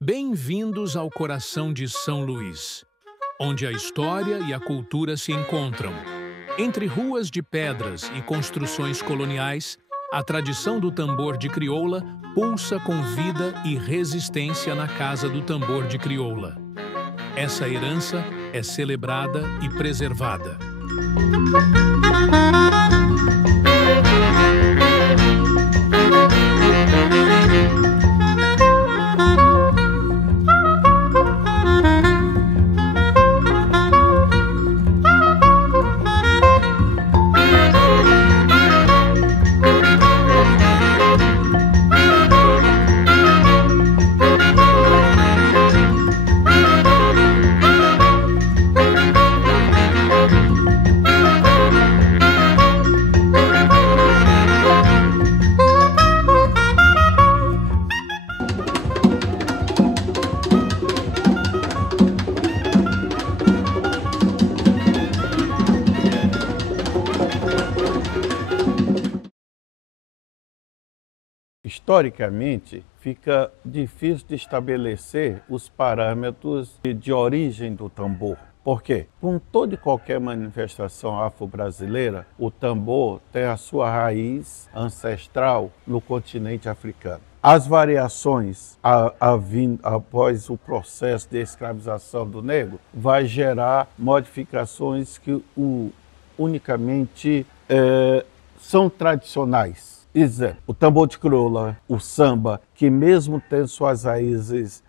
Bem-vindos ao coração de São Luís, onde a história e a cultura se encontram. Entre ruas de pedras e construções coloniais, a tradição do tambor de crioula pulsa com vida e resistência na Casa do Tambor de Crioula. Essa herança é celebrada e preservada. Historicamente, fica difícil de estabelecer os parâmetros de origem do tambor. Por quê? Com toda e qualquer manifestação afro-brasileira, o tambor tem a sua raiz ancestral no continente africano. As variações após o processo de escravização do negro vai gerar modificações que unicamente são tradicionais. Exemplo, o tambor de crioula, o samba, que mesmo tendo suas raízes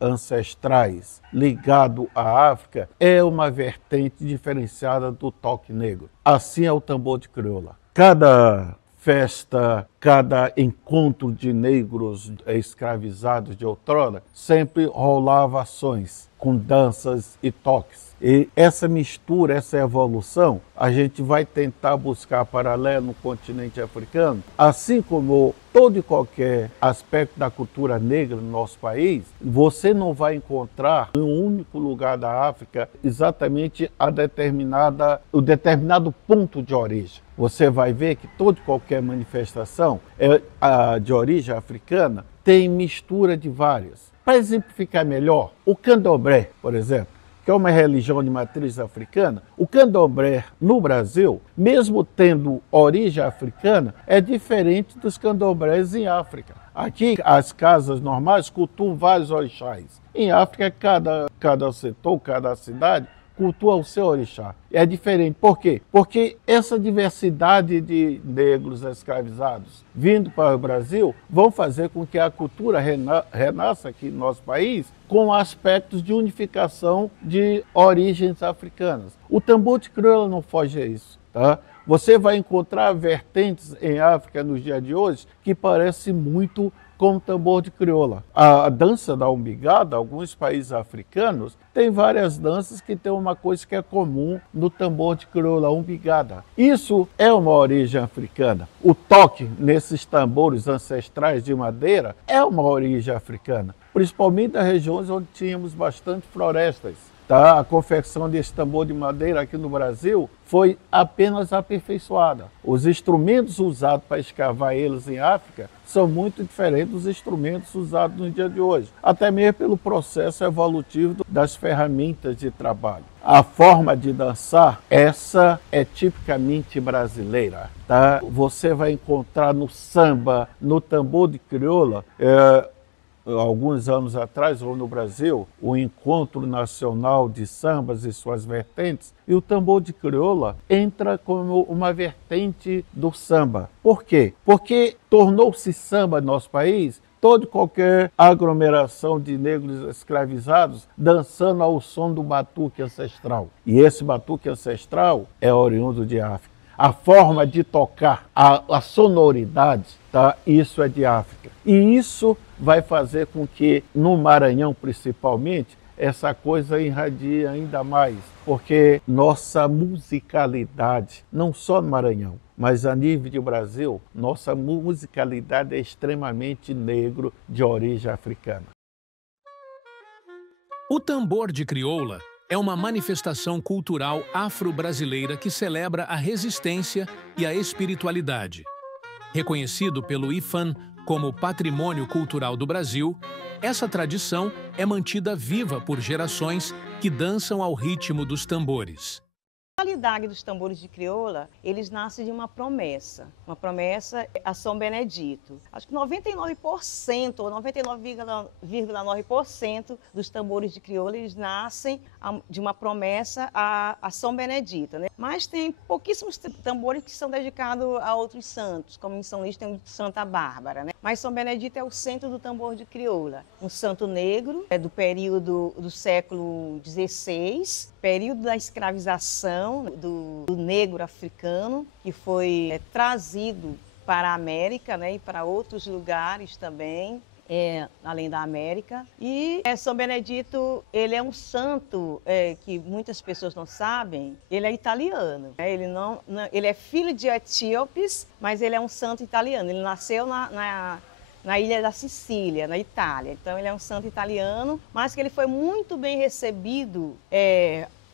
ancestrais ligado à África, é uma vertente diferenciada do toque negro. Assim é o tambor de crioula. Cada festa, cada encontro de negros escravizados de outrora, sempre rolava ações com danças e toques. E essa mistura, essa evolução, a gente vai tentar buscar paralelo no continente africano, assim como todo e qualquer aspecto da cultura negra no nosso país, você não vai encontrar em um único lugar da África exatamente o determinado ponto de origem. Você vai ver que toda e qualquer manifestação de origem africana tem mistura de várias. Para exemplificar melhor, o candomblé, por exemplo, que é uma religião de matriz africana, o candomblé no Brasil, mesmo tendo origem africana, é diferente dos candomblés em África. Aqui, as casas normais cultuam vários orixás. Em África, cada setor, cada cidade, cultua o seu orixá. É diferente. Por quê? Porque essa diversidade de negros escravizados vindo para o Brasil vão fazer com que a cultura renasça aqui no nosso país com aspectos de unificação de origens africanas. O tambor de crioula não foge a isso, tá? Você vai encontrar vertentes em África nos dias de hoje que parecem muito com o tambor de crioula. A dança da umbigada, alguns países africanos, tem várias danças que têm uma coisa que é comum no tambor de crioula, a umbigada. Isso é uma origem africana. O toque nesses tambores ancestrais de madeira é uma origem africana, principalmente das regiões onde tínhamos bastante florestas. Tá? A confecção desse tambor de madeira aqui no Brasil foi apenas aperfeiçoada. Os instrumentos usados para escavar eles em África são muito diferentes dos instrumentos usados no dia de hoje, até mesmo pelo processo evolutivo das ferramentas de trabalho. A forma de dançar, essa é tipicamente brasileira. Tá? Você vai encontrar no samba, no tambor de crioula, alguns anos atrás, ou no Brasil, o Encontro Nacional de Sambas e suas vertentes, e o tambor de crioula entra como uma vertente do samba. Por quê? Porque tornou-se samba no nosso país toda e qualquer aglomeração de negros escravizados dançando ao som do batuque ancestral. E esse batuque ancestral é oriundo de África. A forma de tocar, a sonoridade, tá? Isso é de África. E isso vai fazer com que, no Maranhão principalmente, essa coisa irradie ainda mais, porque nossa musicalidade, não só no Maranhão, mas a nível de Brasil, nossa musicalidade é extremamente negro de origem africana. O tambor de crioula é uma manifestação cultural afro-brasileira que celebra a resistência e a espiritualidade. Reconhecido pelo IFAM como Patrimônio Cultural do Brasil, Essa tradição é mantida viva por gerações que dançam ao ritmo dos tambores. A qualidade dos tambores de crioula, eles nascem de uma promessa a São Benedito. Acho que 99% ou 99,9% dos tambores de crioula, eles nascem de uma promessa a São Benedito, né? Mas tem pouquíssimos tambores que são dedicados a outros santos, como em São Luís tem o de Santa Bárbara, né? Mas São Benedito é o centro do tambor de crioula. Um santo negro, do período do século XVI, período da escravização do negro africano, que foi trazido para a América, né, e para outros lugares também, além da América. E São Benedito, ele é um santo que muitas pessoas não sabem, ele é italiano. Né? Ele é filho de etíopes, mas ele é um santo italiano. Ele nasceu na ilha da Sicília, na Itália. Então ele é um santo italiano, mas que ele foi muito bem recebido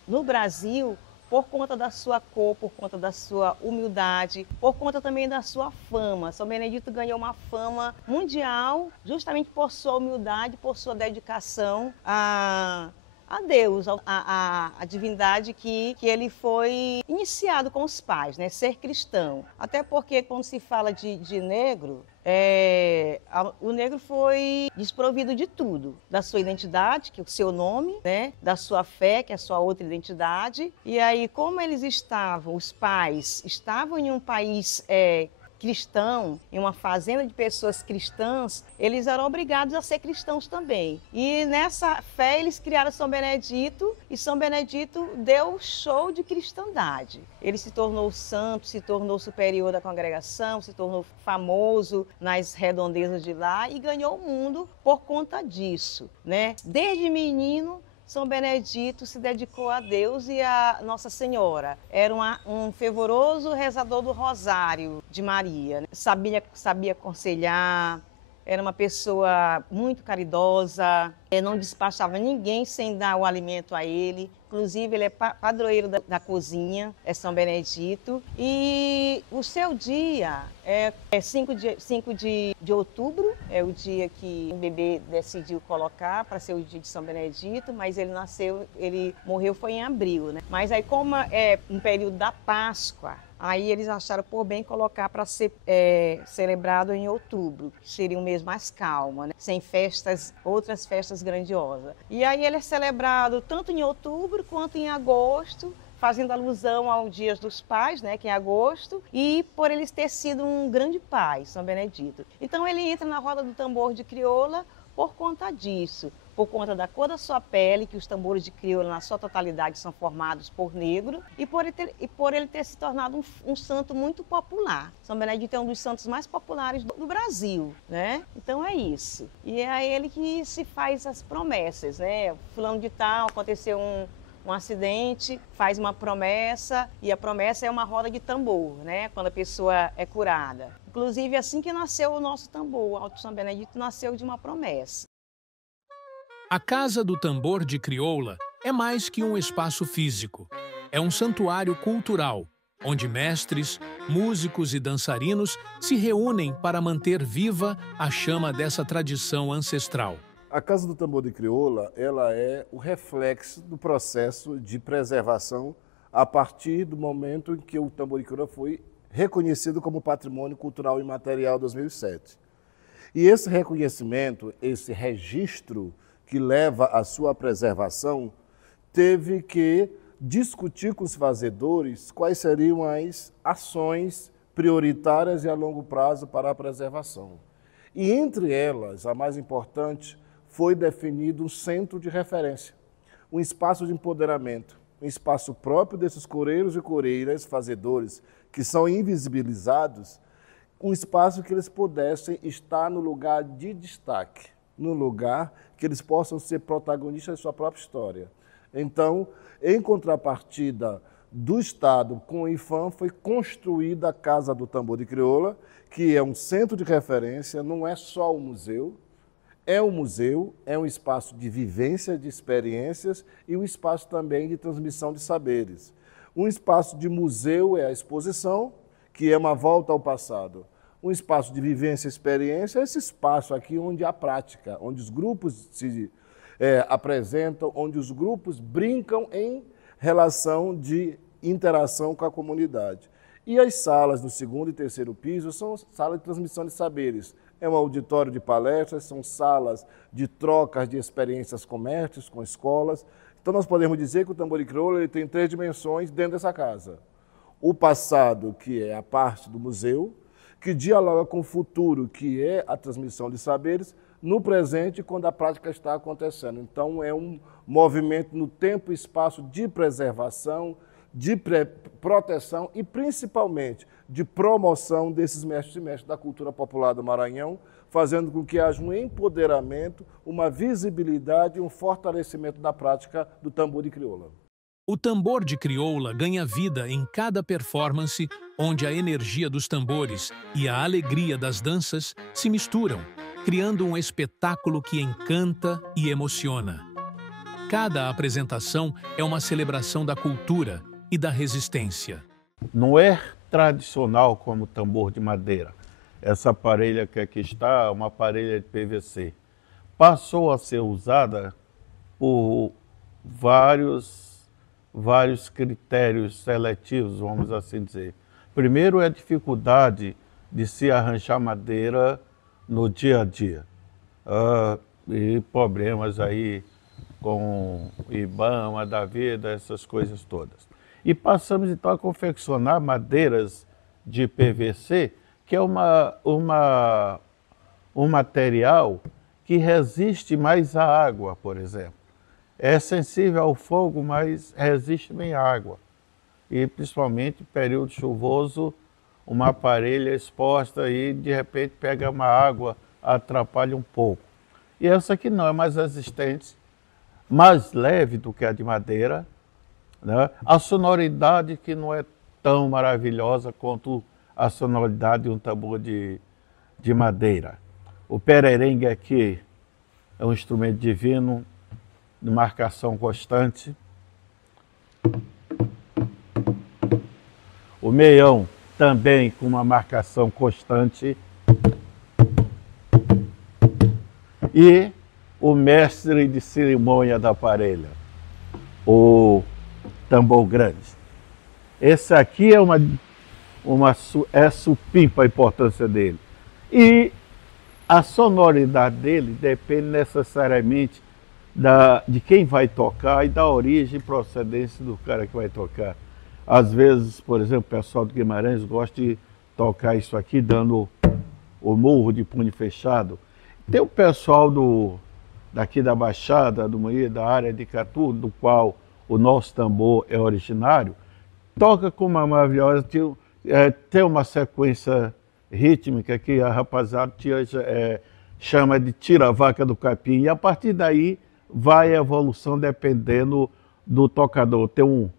no Brasil por conta da sua cor, por conta da sua humildade, por conta também da sua fama. São Benedito ganhou uma fama mundial justamente por sua humildade, por sua dedicação a Deus, a divindade que ele foi iniciado com os pais, né? Ser cristão. Até porque quando se fala de negro, o negro foi desprovido de tudo, da sua identidade, que é o seu nome, né? Da sua fé, que é a sua outra identidade. E aí, como os pais estavam em um país cristão, em uma fazenda de pessoas cristãs, eles eram obrigados a ser cristãos também. E nessa fé eles criaram São Benedito, e São Benedito deu show de cristandade. Ele se tornou santo, se tornou superior da congregação, se tornou famoso nas redondezas de lá e ganhou o mundo por conta disso, né? Desde menino, São Benedito se dedicou a Deus e a Nossa Senhora. Era um fervoroso rezador do Rosário de Maria. Sabia aconselhar, era uma pessoa muito caridosa, não despachava ninguém sem dar o alimento a ele. Inclusive, ele é padroeiro da cozinha, é São Benedito. E o seu dia é 5 de outubro, é o dia que o bebê decidiu colocar para ser o dia de São Benedito, mas ele morreu foi em abril, né? Mas aí, como é um período da Páscoa, aí eles acharam por bem colocar para ser celebrado em outubro, que seria um mês mais calmo, né? Sem outras festas grandiosas. E aí ele é celebrado tanto em outubro quanto em agosto, fazendo alusão ao Dia dos Pais, né, que é agosto, e por ele ter sido um grande pai, São Benedito. Então ele entra na roda do tambor de crioula por conta disso, por conta da cor da sua pele, que os tambores de crioula na sua totalidade são formados por negro, e por ele ter se tornado um santo muito popular. São Benedito é um dos santos mais populares do Brasil, né? Então é isso. E é a ele que se faz as promessas, né? Fulano de tal, aconteceu um acidente, faz uma promessa, e a promessa é uma roda de tambor, né? Quando a pessoa é curada. Inclusive, assim que nasceu o nosso tambor, o Alto São Benedito nasceu de uma promessa. A Casa do Tambor de Crioula é mais que um espaço físico. É um santuário cultural, onde mestres, músicos e dançarinos se reúnem para manter viva a chama dessa tradição ancestral. A Casa do Tambor de Crioula, ela é o reflexo do processo de preservação a partir do momento em que o tambor de crioula foi reconhecido como Patrimônio Cultural Imaterial 2007. E esse reconhecimento, esse registro que leva à sua preservação, teve que discutir com os fazedores quais seriam as ações prioritárias e a longo prazo para a preservação. E entre elas, a mais importante, foi definido um centro de referência, um espaço de empoderamento, um espaço próprio desses coreiros e coreiras, fazedores, que são invisibilizados, um espaço que eles pudessem estar no lugar de destaque, no lugar que eles possam ser protagonistas de sua própria história. Então, em contrapartida do Estado com o IFAM, foi construída a Casa do Tambor de Crioula, que é um centro de referência, não é só um museu, é um espaço de vivência, de experiências e um espaço também de transmissão de saberes. Um espaço de museu é a exposição, que é uma volta ao passado. um espaço de vivência e experiência, esse espaço aqui onde há prática, onde os grupos se apresentam, onde os grupos brincam em relação de interação com a comunidade. E as salas do segundo e terceiro piso são salas de transmissão de saberes. É um auditório de palestras, são salas de trocas de experiências com mestres, com escolas. Então nós podemos dizer que o Tambor de Crioula ele tem 3 dimensões dentro dessa casa. O passado, que é a parte do museu, que dialoga com o futuro, que é a transmissão de saberes, no presente, quando a prática está acontecendo. Então, é um movimento no tempo e espaço de preservação, de proteção e, principalmente, de promoção desses mestres e mestras da cultura popular do Maranhão, fazendo com que haja um empoderamento, uma visibilidade e um fortalecimento da prática do tambor de crioula. O tambor de crioula ganha vida em cada performance, onde a energia dos tambores e a alegria das danças se misturam, criando um espetáculo que encanta e emociona. Cada apresentação é uma celebração da cultura e da resistência. Não é tradicional como tambor de madeira. Essa parelha que aqui está é uma parelha de PVC. Passou a ser usada por vários critérios seletivos, vamos assim dizer. Primeiro é a dificuldade de se arranjar madeira no dia a dia. E problemas aí com IBAMA da vida, essas coisas todas. E passamos então a confeccionar madeiras de PVC, que é um material que resiste mais à água, por exemplo. É sensível ao fogo, mas resiste bem à água. E principalmente em período chuvoso, uma parelha exposta e de repente pega uma água, atrapalha um pouco. E essa aqui não, é mais resistente, mais leve do que a de madeira, né? A sonoridade que não é tão maravilhosa quanto a sonoridade de um tambor de madeira. O pererengue aqui é um instrumento divino, de marcação constante. O meião também com uma marcação constante. E o mestre de cerimônia da parelha, o tambor grande. Esse aqui é supimpa a importância dele. E a sonoridade dele depende necessariamente de quem vai tocar e da origem e procedência do cara que vai tocar. Às vezes, por exemplo, o pessoal do Guimarães gosta de tocar isso aqui, dando o murro de punho fechado. Tem o pessoal daqui da Baixada, do Moinho, da área de Catu, do qual o nosso tambor é originário, toca com uma maravilhosa, tem uma sequência rítmica que a rapaziada chama de tira-vaca do capim, e a partir daí vai a evolução dependendo do tocador. Tem um...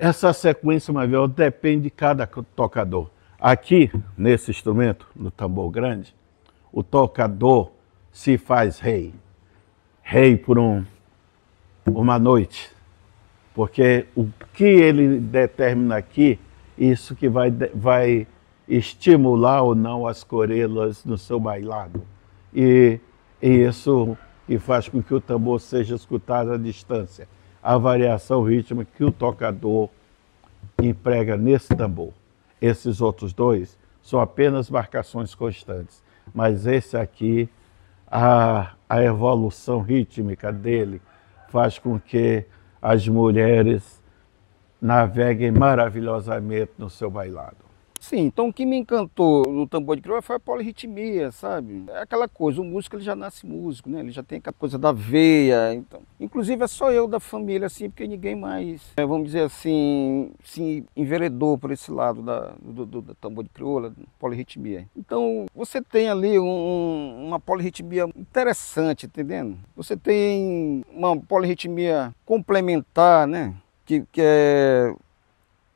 Essa sequência maravilhosa depende de cada tocador. Aqui, nesse instrumento, no tambor grande, o tocador se faz rei. Rei por uma noite. Porque o que ele determina aqui, isso que vai estimular ou não as corelas no seu bailado. E isso que faz com que o tambor seja escutado à distância. A variação rítmica que o tocador emprega nesse tambor. Esses outros dois são apenas marcações constantes. Mas esse aqui, a evolução rítmica dele faz com que as mulheres naveguem maravilhosamente no seu bailado. Sim, então o que me encantou no tambor de crioula foi a polirritmia, sabe? É aquela coisa, o músico ele já nasce músico, né? Ele já tem aquela coisa da veia, então. Inclusive é só eu da família, assim, porque ninguém mais, vamos dizer assim, se enveredou por esse lado do tambor de crioula, polirritmia. Então você tem ali uma polirritmia interessante, entendendo? Você tem uma polirritmia complementar, né? Que é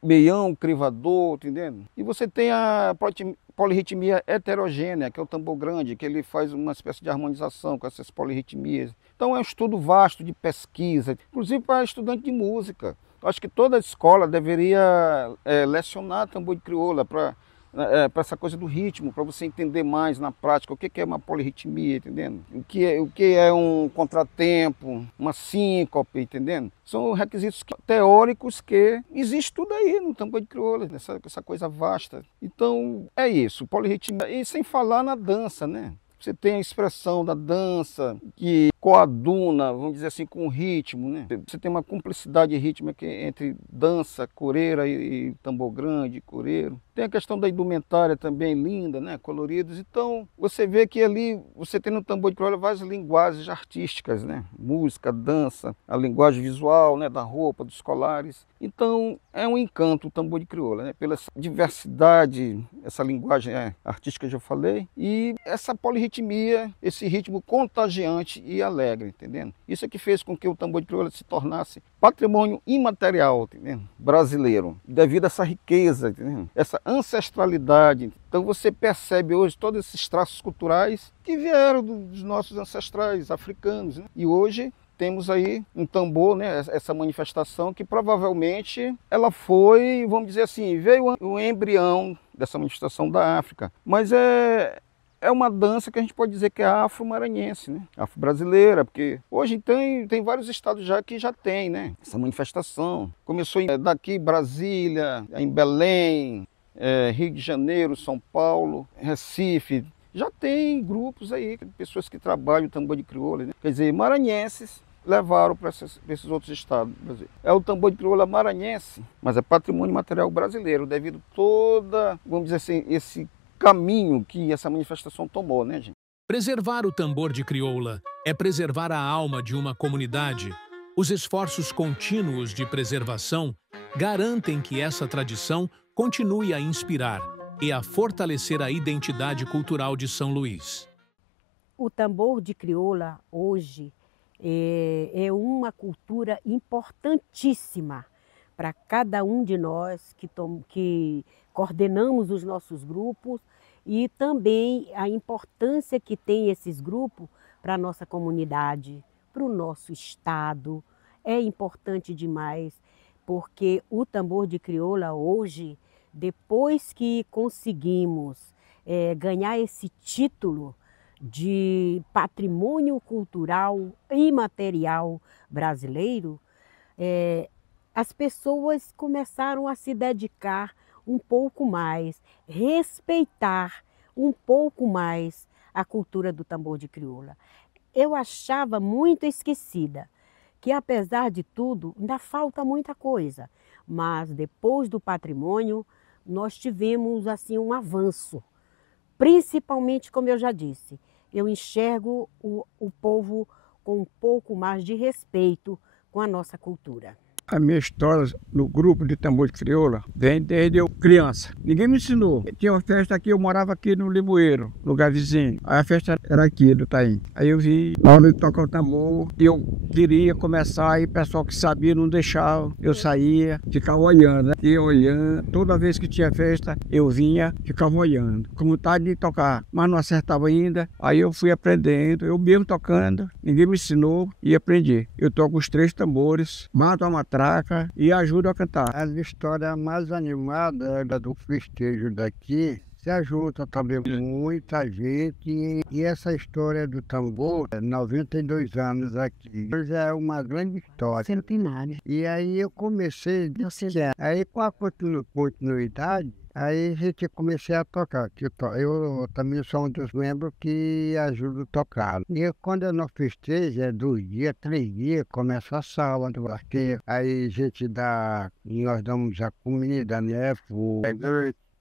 meião, crivador, entendendo? E você tem a polirritmia heterogênea, que é o tambor grande, que ele faz uma espécie de harmonização com essas polirritmias. Então é um estudo vasto de pesquisa, inclusive para estudante de música. Eu acho que toda escola deveria lecionar tambor de crioula para essa coisa do ritmo, para você entender mais na prática o que é uma polirritmia, entendendo? O que é um contratempo, uma síncope, entendendo? São requisitos teóricos que existe tudo aí no tambor de crioula, essa coisa vasta. Então é isso, polirritmia. E sem falar na dança, né? Você tem a expressão da dança que coaduna, vamos dizer assim, com o ritmo, né? Você tem uma cumplicidade rítmica entre dança, coreira e tambor grande, coreiro. Tem a questão da indumentária também linda, né? Coloridos. Então, você vê que ali você tem no tambor de crioula várias linguagens artísticas, né? Música, dança, a linguagem visual, né? Da roupa, dos colares. Então, é um encanto o tambor de crioula, né? Pela diversidade, essa linguagem artística que eu falei, e essa polirritmia, esse ritmo contagiante e alegre, entendendo? Isso é que fez com que o tambor de crioula se tornasse patrimônio imaterial, entendendo? Brasileiro, devido a essa riqueza, entendendo? Essa ancestralidade. Então você percebe hoje todos esses traços culturais que vieram dos nossos ancestrais africanos, né? E hoje temos aí um tambor, né, essa manifestação que provavelmente ela foi, vamos dizer assim, veio o embrião dessa manifestação da África, mas é uma dança que a gente pode dizer que é afro-maranhense, né? Afro-brasileira, porque hoje tem vários estados já que já tem, né, essa manifestação. Começou daqui, Brasília, em Belém, Rio de Janeiro, São Paulo, Recife. Já tem grupos aí, pessoas que trabalham o tambor de crioula, né? Quer dizer, maranhenses levaram para esses outros estados do Brasil. É o tambor de crioula maranhense, mas é patrimônio material brasileiro, devido a toda, vamos dizer assim, esse caminho que essa manifestação tomou, né, gente? Preservar o tambor de crioula é preservar a alma de uma comunidade. Os esforços contínuos de preservação garantem que essa tradição continue a inspirar e a fortalecer a identidade cultural de São Luís. O tambor de crioula hoje é uma cultura importantíssima para cada um de nós que coordenamos os nossos grupos e também a importância que tem esses grupos para a nossa comunidade, para o nosso estado. É importante demais, porque o tambor de crioula hoje, depois que conseguimos ganhar esse título de patrimônio cultural imaterial brasileiro, as pessoas começaram a se dedicar um pouco mais, respeitar um pouco mais a cultura do tambor de crioula. Eu achava muito esquecida, que apesar de tudo, ainda falta muita coisa, mas depois do patrimônio, nós tivemos assim um avanço, principalmente, como eu já disse, eu enxergo o povo com um pouco mais de respeito com a nossa cultura. A minha história no grupo de tambor de crioula vem desde eu criança. Ninguém me ensinou. Tinha uma festa aqui, eu morava aqui no Limoeiro, lugar vizinho. Aí a festa era aqui do Taim. Aí eu vi, na hora de tocar o tambor, e eu queria começar, e o pessoal que sabia não deixava. Eu saía, ficava olhando, né? Ia olhando. Toda vez que tinha festa, eu vinha, ficava olhando. Com vontade de tocar, mas não acertava ainda. Aí eu fui aprendendo, eu mesmo tocando. Ninguém me ensinou e aprendi. Eu toco os 3 tambores, bato a matraca e ajudo a cantar. A história mais animada do festejo daqui se ajuda também muita gente, e essa história do tambor, 92 anos aqui, hoje é uma grande história. Centenário. E aí eu comecei, aí com a continuidade, aí a gente comecei a tocar. Eu também sou um dos membros que ajuda a tocar. E quando eu não festejo, é 2 dias, 3 dias, começa a sala do arqueiro. Aí a gente nós damos a comida, né?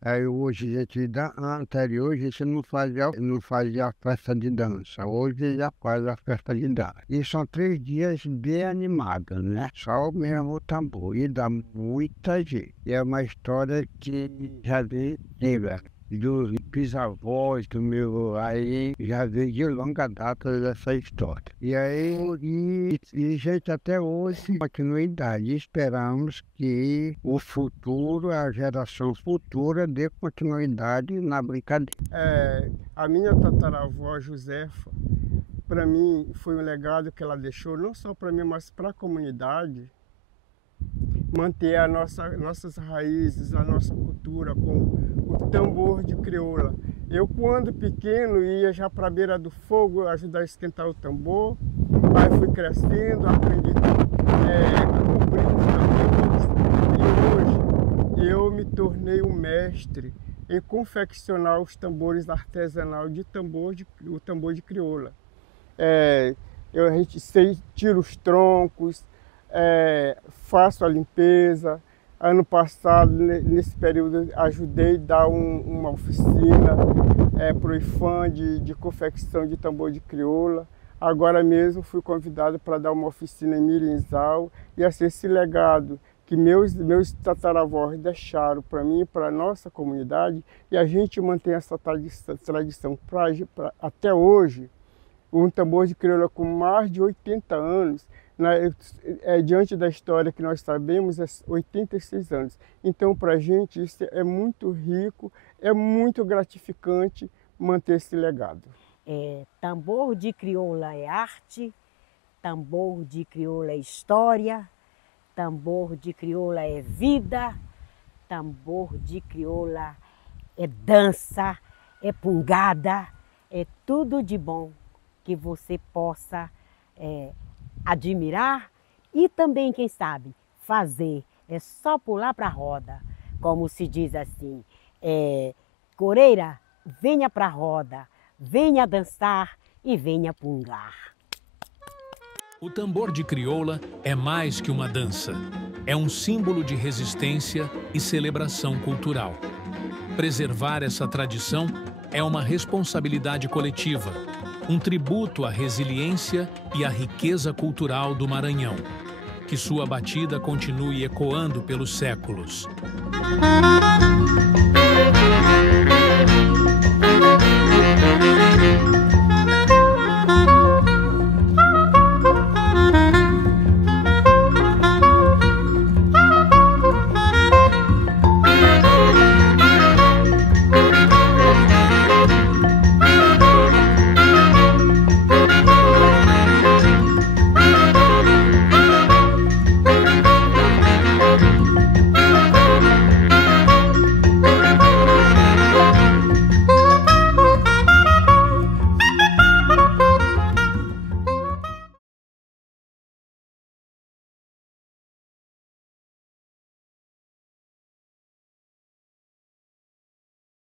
Aí hoje a gente anterior a gente não fazia a festa de dança, hoje já faz a festa de dança. E são 3 dias bem animados, né? Só mesmo o tambor, e dá muita gente. E é uma história que já vem, dos bisavós do meu, aí já veio de longa data dessa história. E aí, e gente, até hoje, continuidade. Esperamos que o futuro, a geração futura, dê continuidade na brincadeira. A minha tataravó Josefa, para mim, foi um legado que ela deixou, não só para mim, mas para a comunidade, manter nossas raízes, a nossa cultura com o tambor de crioula. Eu, quando pequeno, ia já para a beira do fogo ajudar a esquentar o tambor. Aí fui crescendo, aprendi a cumprir os tambores. E hoje eu me tornei um mestre em confeccionar os tambores artesanais o tambor de crioula. A gente tira os troncos, faço a limpeza. Ano passado, nesse período, ajudei a dar uma oficina para o IFAM de confecção de tambor de crioula. Agora mesmo fui convidado para dar uma oficina em Mirinzal. E assim, esse legado que meus tataravós deixaram para mim e para a nossa comunidade, e a gente mantém essa tradição até hoje. Um tambor de crioula com mais de 80 anos, diante da história que nós sabemos, é 86 anos. Então, para a gente, isso é muito rico, é muito gratificante manter esse legado. Tambor de crioula é arte, tambor de crioula é história, tambor de crioula é vida, tambor de crioula é dança, é pungada, é tudo de bom que você possa admirar e também, quem sabe, fazer. É só pular para a roda, como se diz assim, coreira, venha para a roda, venha dançar e venha pungar. O tambor de crioula é mais que uma dança. É um símbolo de resistência e celebração cultural. Preservar essa tradição é uma responsabilidade coletiva, um tributo à resiliência e à riqueza cultural do Maranhão. Que sua batida continue ecoando pelos séculos.